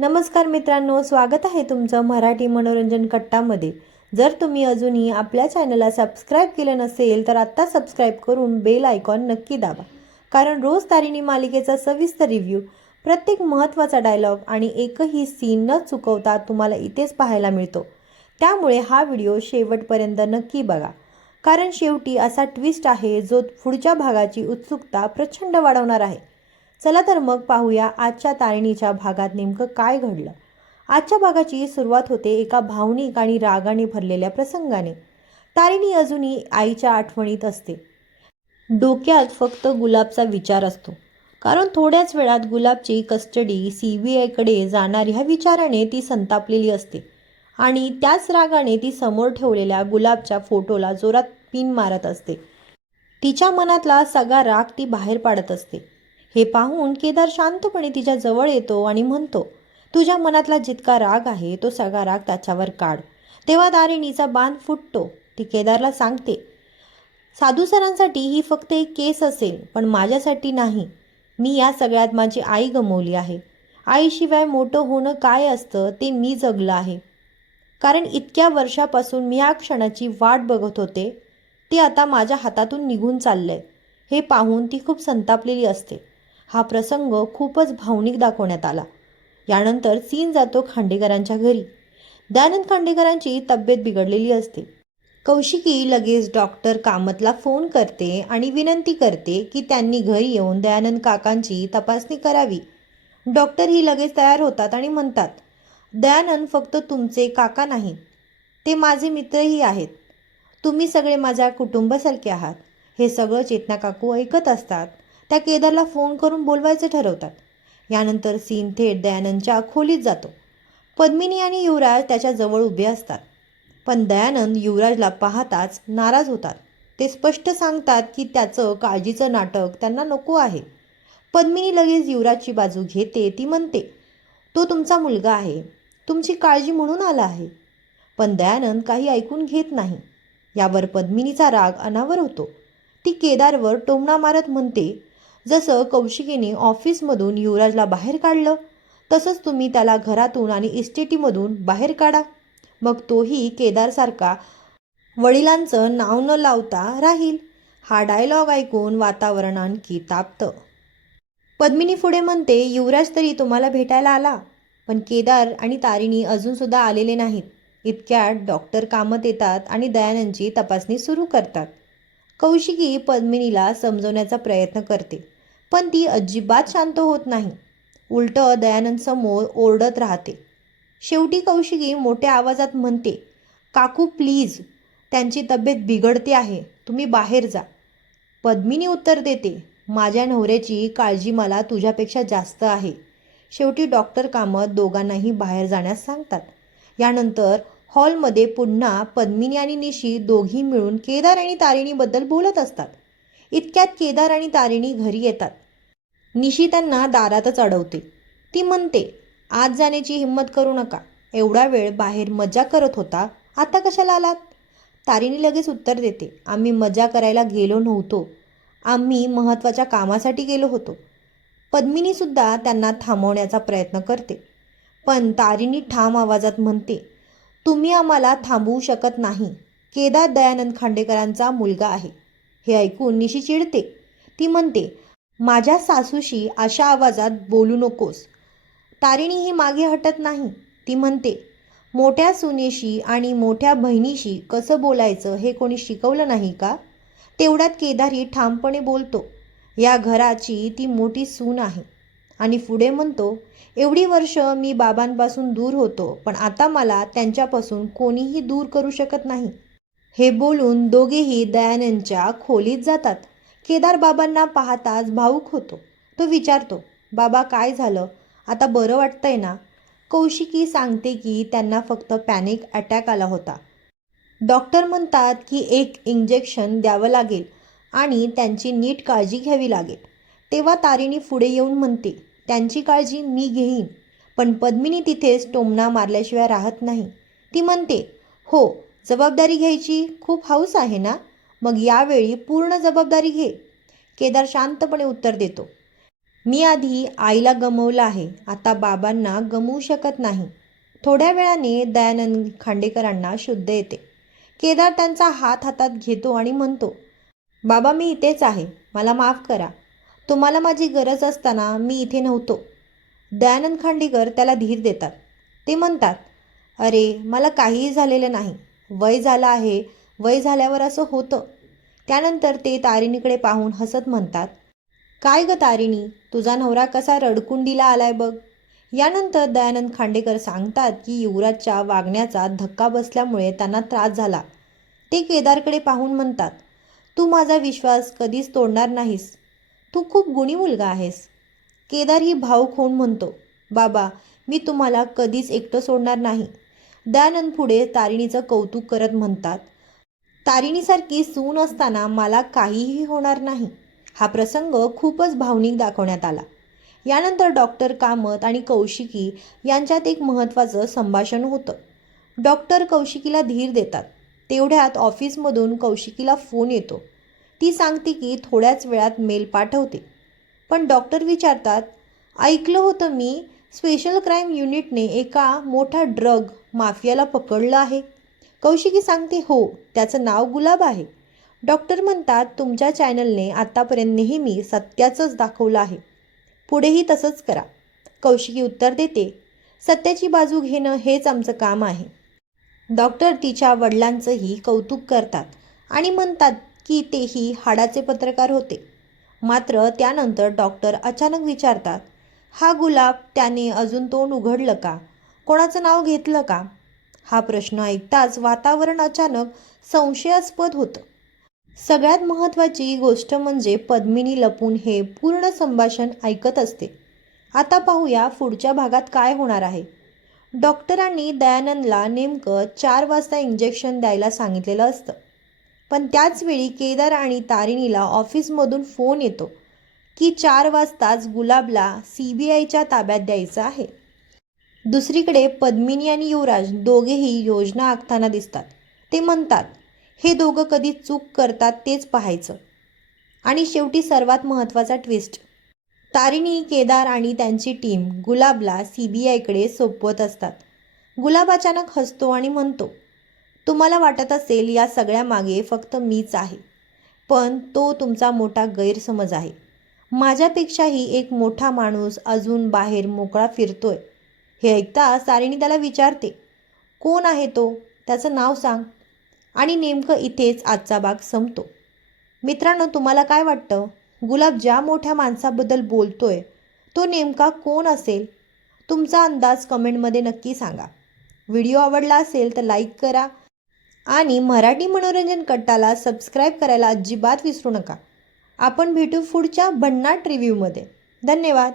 नमस्कार मित्रांनो, स्वागत आहे तुमचं मराठी मनोरंजन कट्टामध्ये। जर तुम्ही अजूनही आपल्या चॅनलला सबस्क्राईब केलं नसेल तर आत्ता सबस्क्राईब करून बेल आयकॉन नक्की दाबा, कारण रोज तारिणी मालिकेचा सविस्तर रिव्ह्यू, प्रत्येक महत्त्वाचा डायलॉग आणि एकही सीन न चुकवता तुम्हाला इथेच पाहायला मिळतो। त्यामुळे हा व्हिडिओ शेवटपर्यंत नक्की बघा, कारण शेवटी असा ट्विस्ट आहे जो पुढच्या भागाची उत्सुकता प्रचंड वाढवणार आहे। चला तर मग पाहूया आजच्या तारिणीच्या भागात नेमकं काय घडलं। आजच्या भागाची सुरुवात होते एका भावनिक आणि रागाने भरलेल्या प्रसंगाने। तारिणी अजूनही आईच्या आठवणीत असते। डोक्यात फक्त गुलाबचा विचार असतो, कारण थोड्याच वेळात गुलाबची कस्टडी CBIकडे जाणार ह्या विचाराने ती संतापलेली असते आणि त्याच रागाने ती समोर ठेवलेल्या गुलाबच्या फोटोला जोरात पिन मारत असते। तिच्या मनातला सगळा राग ती बाहेर पाडत असते। हे पाहून केदार शांतपणे तिच्या जवळ येतो आणि म्हणतो, तुझ्या मनातला जितका राग आहे तो सगळा राग त्याच्यावर काढ। तेव्हा तारिणीचा बांध फुटतो। ती केदारला सांगते, साधू सरांसाठी ही फक्त एक केस असेल, पण माझ्यासाठी नाही। मी या सगळ्यात माझी आई गमावली आहे। आईशिवाय मोठं होणं काय असतं ते मी जगलं आहे, कारण इतक्या वर्षापासून मी या क्षणाची वाट बघत होते। ते आता माझ्या हातातून निघून चाललंय। हे पाहून ती खूप संतापलेली असते। हा प्रसंग खूपच भावनिक दाखवण्यात आला। यानंतर सीन जातो खांडेकरांच्या घरी। दयानंद खांडेकरांची तब्येत बिघडलेली असते। कौशिकी लगेच डॉक्टर कामतला फोन करते आणि विनंती करते की त्यांनी घरी येऊन दयानंद काकांची तपासणी करावी। डॉक्टर ही लगेच तयार होतात आणि म्हणतात, दयानंद फक्त तुमचे काका नाहीत, ते माझे मित्रही आहेत। तुम्ही सगळे माझ्या कुटुंबासारखे आहात। हे सगळं चेतना काकू ऐकत असतात। त्या केदारला फोन करून बोलवायचे ठरवतात। यानंतर सीन थेट दयानंदच्या खोलीत जातो। पद्मिनी आणि युवराज त्याच्या जवळ उभे असतात, पण दयानंद युवराजला पाहताच नाराज होतात। ते स्पष्ट सांगतात की त्याचं काळजीचं नाटक त्यांना नको आहे। पद्मिनी लगेच युवराजची बाजू घेते। ती म्हणते, तो तुमचा मुलगा आहे, तुमची काळजी म्हणून आला आहे। पण दयानंद काही ऐकून घेत नाही। यावर पद्मिनीचा राग अनावर होतो। ती केदारवर टोमणा मारत म्हणते, जसं कौशिकीने ऑफिसमधून युवराजला बाहेर काढलं, तसंच तुम्ही त्याला घरातून आणि इस्टेटीमधून बाहेर काढा, मग तोही केदारसारखा वडिलांचं नाव न लावता राहील। हा डायलॉग ऐकून वातावरण आणखी तापतं। पद्मिनी पुढे म्हणते, युवराज तरी तुम्हाला भेटायला आला, पण केदार आणि तारिणी अजूनसुद्धा आलेले नाहीत। इतक्यात डॉक्टर कामत येतात आणि दयानंदची तपासणी सुरू करतात। कौशिकी पद्मिनीला समजवण्याचा प्रयत्न करते, पण ती अजिबात शांत होत नाही। उलटं दयानंद समोर ओरडत राहते। शेवटी कौशिकी मोठ्या आवाजात म्हणते, काकू प्लीज, त्यांची तब्येत बिघडते आहे, तुम्ही बाहेर जा। पद्मिनी उत्तर देते, माझ्या नवऱ्याची काळजी मला तुझ्यापेक्षा जास्त आहे। शेवटी डॉक्टर कामत दोघांनाही बाहेर जाण्यास सांगतात। यानंतर हॉलमध्ये पुन्हा पद्मिनी आणि निशी दोघी मिळून केदार आणि तारिणीबद्दल बोलत असतात। इतक्यात केदार आणि तारिणी घरी येतात। निशी त्यांना दारातच अडवते। ती म्हणते, आत जाण्याची हिंमत करू नका, एवढा वेळ बाहेर मजा करत होता, आता कशाला आलात? तारिणी लगेच उत्तर देते, आम्ही मजा करायला गेलो नव्हतो, आम्ही महत्त्वाच्या कामासाठी गेलो होतो। पद्मिनीसुद्धा त्यांना थांबवण्याचा प्रयत्न करते, पण तारिणी ठाम आवाजात म्हणते, तुम्ही आम्हाला थांबवू शकत नाही। केदार दयानंद खांडेकरांचा मुलगा आहे। हे ऐकून निशी चिडते। ती म्हणते, माझ्या सासूशी अशा आवाजात बोलू नकोस। तारिणी ही मागे हटत नाही। ती म्हणते, मोठ्या सुनेशी आणि मोठ्या बहिणीशी कसं बोलायचं हे कोणी शिकवलं नाही का? तेवढ्यात केदारही ठामपणे बोलतो, या घराची ती मोठी सून आहे। आणि पुढे म्हणतो, एवढी वर्ष मी बाबांपासून दूर होतो, पण आता मला त्यांच्यापासून कोणीही दूर करू शकत नाही। हे बोलून दोघेही दयानंदच्या खोलीत जातात। केदार बाबांना पाहताच भावूक होतो। तो विचारतो, बाबा काय झालं, आता बरं वाटतंय ना? कौशिकी सांगते की त्यांना फक्त पॅनिक अटॅक आला होता। डॉक्टर म्हणतात की एक इंजेक्शन द्यावं लागेल आणि त्यांची नीट काळजी घ्यावी लागेल। तेव्हा तारिणी पुढे येऊन म्हणते, त्यांची काळजी मी घेईन। पण पद्मिनी तिथेच टोमणा मारल्याशिवाय राहत नाही। ती म्हणते, हो, जबाबदारी घ्यायची खूप हौस आहे ना, मग यावेळी पूर्ण जबाबदारी घे। केदार शांतपणे उत्तर देतो, मी आधी आईला गमावलं आहे, आता बाबांना गमवू शकत नाही. थोड्या वेळाने दयानंद खांडेकरांना शुद्ध येते. केदार त्यांचा हात हातात घेतो आणि म्हणतो, बाबा मी इथेच आहे, मला माफ करा. तुम्हाला माझी गरज असताना मी इथे नव्हतो. दयानंद खांडेकर त्याला धीर देतात. ते म्हणतात, अरे मला काहीही झालेलं नाही. वय झालं आहे, वय झाल्यावर असं होतं. त्यानंतर ते तारिणीकडे पाहून हसत म्हणतात, काय ग तारिणी, तुझा नवरा कसा रडकुंडीला आलाय बघ. यानंतर दयानंद खांडेकर सांगतात की युवराजच्या वागण्याचा धक्का बसल्यामुळे त्यांना त्रास झाला. ते केदारकडे पाहून म्हणतात, तू माझा विश्वास कधीच तोडणार नाहीस. तू खूप गुणी मुलगा आहेस. केदार ही भावुक होऊन म्हणतो, बाबा मी तुम्हाला कधीच एकटं सोडणार नाही. दयानंद पुढे तारिणीचं कौतुक करत म्हणतात, तारिणीसारखी सून असताना मला काहीही होणार नाही. हा प्रसंग खूपच भावनिक दाखवण्यात आला. यानंतर डॉक्टर कामत आणि कौशिकी यांच्यात एक महत्त्वाचं संभाषण होतं. डॉक्टर कौशिकीला धीर देतात. तेवढ्यात ऑफिसमधून कौशिकीला फोन येतो. ती सांगते की थोड्याच वेळात मेल पाठवते. पण डॉक्टर विचारतात, ऐकलं होतं मी स्पेशल क्राईम युनिटने एका मोठ्या ड्रग माफियाला पकडलं आहे. कौशिकी सांगते, हो, त्याचं नाव गुलाब आहे. डॉक्टर म्हणतात, तुमच्या चॅनलने आत्तापर्यंत नेहमी सत्याचंच दाखवलं आहे. पुढेही तसंच करा. कौशिकी उत्तर देते, सत्याची बाजू घेणं हेच आमचं काम आहे. डॉक्टर तिच्या वडिलांचंही कौतुक करतात आणि म्हणतात की तेही हाडाचे पत्रकार होते. मात्र त्यानंतर डॉक्टर अचानक विचारतात, हा गुलाब त्याने अजून तोंड उघडलं का? कोणाचं नाव घेतलं का? हा प्रश्न ऐकताच वातावरण अचानक संशयास्पद होतं. सगळ्यात महत्त्वाची गोष्ट म्हणजे पद्मिनी लपून हे पूर्ण संभाषण ऐकत असते. आता पाहूया पुढच्या भागात काय होणार आहे. डॉक्टरांनी दयानंदला नेमकं 4 वाजता इंजेक्शन द्यायला सांगितलेलं असतं. पण त्याचवेळी केदार आणि तारिणीला ऑफिसमधून फोन येतो की 4 वाजताच गुलाबला CBIच्या ताब्यात द्यायचं आहे. दुसरीकडे पद्मिनी आणि युवराज दोघेही योजना आखताना दिसतात. ते म्हणतात, हे दोघं कधी चूक करतात तेच पाहायचं. आणि शेवटी सर्वात महत्त्वाचा ट्विस्ट, तारिणी, केदार आणि त्यांची टीम गुलाबला CBIकडे सोपवत असतात. गुलाब अचानक हसतो आणि म्हणतो, तुम्हाला वाटत असेल या सगळ्यामागे फक्त मीच आहे, पण तो तुमचा मोठा गैरसमज आहे. माझ्यापेक्षाही एक मोठा माणूस अजून बाहेर मोकळा फिरतोय. हे ऐकता तारिणी त्याला विचारते, कोण आहे तो? त्याचं नाव सांग. आणि नेमकं इथेच आजचा भाग संपतो. मित्रांनो, तुम्हाला काय वाटतं? गुलाब ज्या मोठ्या माणसाबद्दल बोलतोय तो नेमका कोण असेल? तुमचा अंदाज कमेंटमध्ये नक्की सांगा. व्हिडिओ आवडला असेल तर लाईक करा आणि मराठी मनोरंजन कट्टाला सबस्क्राईब करायला अजिबात विसरू नका. आपण भेटू पुढच्या भन्नाट रिव्ह्यूमध्ये. धन्यवाद.